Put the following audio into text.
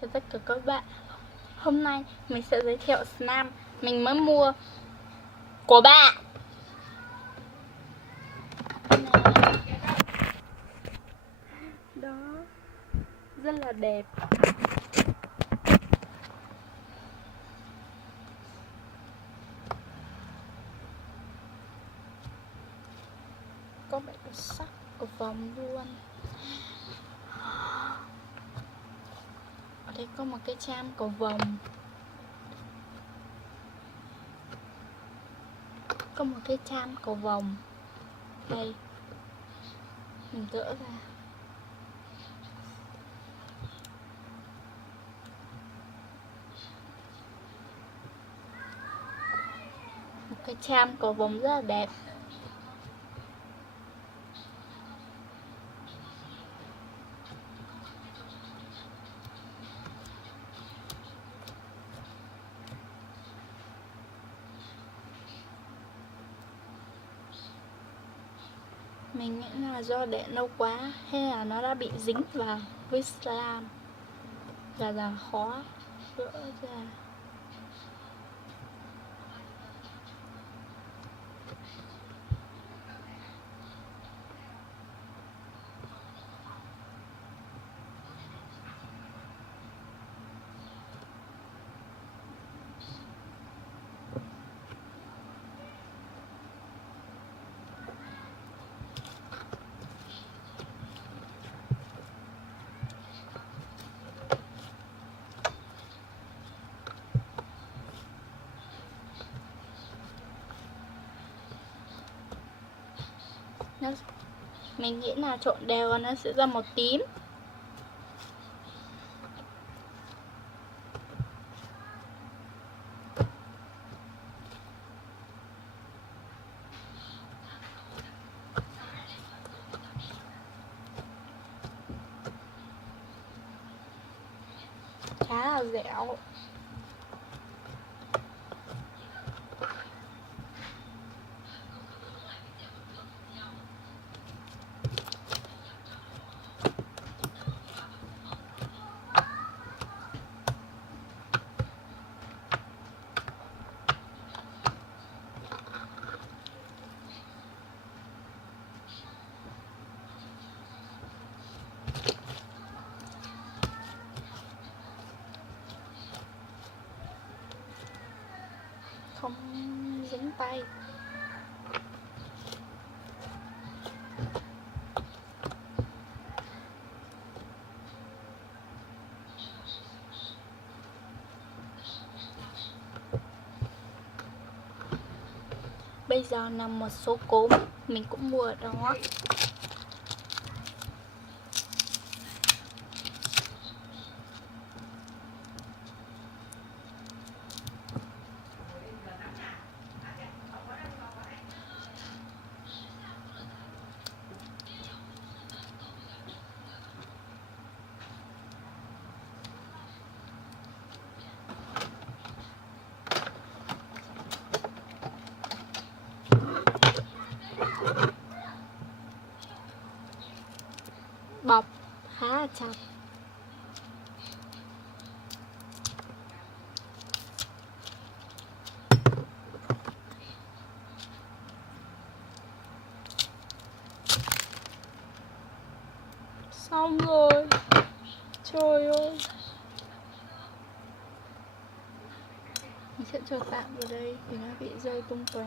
Chào tất cả các bạn. Hôm nay mình sẽ giới thiệu slam mình mới mua của bạn. Đó, rất là đẹp. Có bảy cái sắc của vòng luôn. Ở đây có một cái cham cầu vồng, có một cái cham cầu vồng. Đây, mình gỡ ra. Một cái cham cầu vồng rất là đẹp. Mình nghĩ là do để lâu quá hay là nó đã bị dính vào với slam và là khó gỡ ra. Mình nghĩ là trộn đều và nó sẽ ra màu tím. Khá là dẻo. Không dính tay. Bây giờ là một số cốm mình cũng mua ở đó. Bọc khá là chặt. Xong rồi. Trời ơi. Mình sẽ cho tạm vào đây thì nó bị rơi tung tóe.